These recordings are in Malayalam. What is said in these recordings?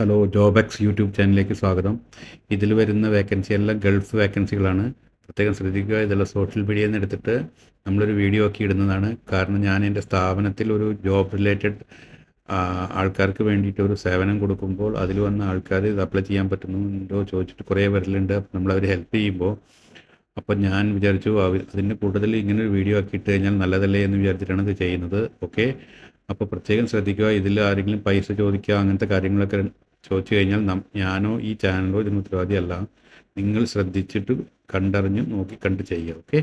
ഹലോ ജോബെക്സ് യൂട്യൂബ് ചാനലിലേക്ക് സ്വാഗതം. ഇതിൽ വരുന്ന വേക്കൻസി എല്ലാം ഗൾഫ് വേക്കൻസികളാണ്. പ്രത്യേകം ശ്രദ്ധിക്കുക. ഇതെല്ലാം സോഷ്യൽ മീഡിയയിൽ നിന്ന് എടുത്തിട്ട് നമ്മളൊരു വീഡിയോ ആക്കി ഇടുന്നതാണ്. കാരണം ഞാൻ എൻ്റെ സ്ഥാപനത്തിൽ ഒരു ജോബ് റിലേറ്റഡ് ആൾക്കാർക്ക് വേണ്ടിയിട്ട് ഒരു സേവനം കൊടുക്കുമ്പോൾ അതിൽ വന്ന ആൾക്കാർ ഇത് അപ്ലൈ ചെയ്യാൻ പറ്റുന്നുണ്ടോ ചോദിച്ചിട്ട് കുറേ വരലുണ്ട്. നമ്മളവർ ഹെൽപ്പ് ചെയ്യുമ്പോൾ അപ്പോൾ ഞാൻ വിചാരിച്ചു അതിൻ്റെ കൂടുതൽ ഇങ്ങനെ ഒരു വീഡിയോ ആക്കി ഇട്ട് കഴിഞ്ഞാൽ നല്ലതല്ലേ എന്ന് വിചാരിച്ചിട്ടാണ് ഇത് ചെയ്യുന്നത്. ഓക്കെ, അപ്പോൾ പ്രത്യേകം ശ്രദ്ധിക്കുക. ഇതിൽ ആരെങ്കിലും പൈസ ചോദിക്കുക അങ്ങനത്തെ കാര്യങ്ങളൊക്കെ ചോദിച്ചു കഴിഞ്ഞാൽ ഞാനോ ഈ ചാനലോ ഇതിന് ഉത്തരവാദിയല്ല. നിങ്ങൾ ശ്രദ്ധിച്ചിട്ട് കണ്ടറിഞ്ഞ് നോക്കി കണ്ട് ചെയ്യുക. ഓക്കെ.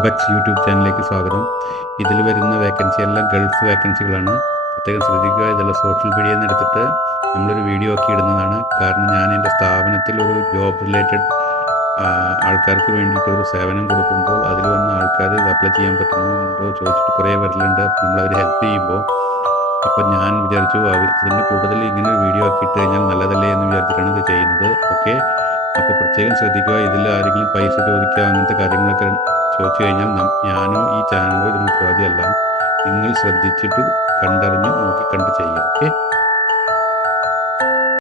ജോബെക്സ് യൂട്യൂബ് ചാനലിലേക്ക് സ്വാഗതം. ഇതിൽ വരുന്ന വേക്കൻസി എല്ലാം ഗൾഫ് വേക്കൻസികളാണ്. പ്രത്യേകം ശ്രദ്ധിക്കുക. ഇതെല്ലാം സോഷ്യൽ മീഡിയയിൽ നിന്ന് എടുത്തിട്ട് നമ്മളൊരു വീഡിയോ ആക്കി ഇടുന്നതാണ്. കാരണം ഞാൻ എൻ്റെ സ്ഥാപനത്തിൽ ഒരു ജോബ് റിലേറ്റഡ് ആൾക്കാർക്ക് വേണ്ടിയിട്ട് ഒരു സേവനം കൊടുക്കുമ്പോൾ അതിൽ വന്ന ആൾക്കാർ ഇത് അപ്ലൈ ചെയ്യാൻ പറ്റുന്നുണ്ടോ ചോദിച്ചിട്ട് കുറേ വരലുണ്ട്. നമ്മളവർ ഹെൽപ്പ് ചെയ്യുമ്പോൾ അപ്പോൾ ഞാൻ വിചാരിച്ചു ഇതിൻ്റെ കൂടുതൽ ഇങ്ങനെ ഒരു വീഡിയോ ആക്കിയിട്ട് കഴിഞ്ഞാൽ നല്ലതല്ലേ എന്ന് വിചാരിച്ചിട്ടാണ് ഇത് ചെയ്യുന്നത്. ഓക്കെ, അപ്പോൾ പ്രത്യേകം ശ്രദ്ധിക്കുക. ഇതിൽ ആരെങ്കിലും പൈസ ചോദിക്കുക അങ്ങനത്തെ കാര്യങ്ങളൊക്കെ ചോദിച്ചു കഴിഞ്ഞാൽ ഞാനോ ഈ ചാനലോ ഇതിന് ഉത്തരവാദിയല്ല. നിങ്ങൾ ശ്രദ്ധിച്ചിട്ട് കണ്ടറിഞ്ഞ് നോക്കി കണ്ട് ചെയ്യുക. ഓക്കെ.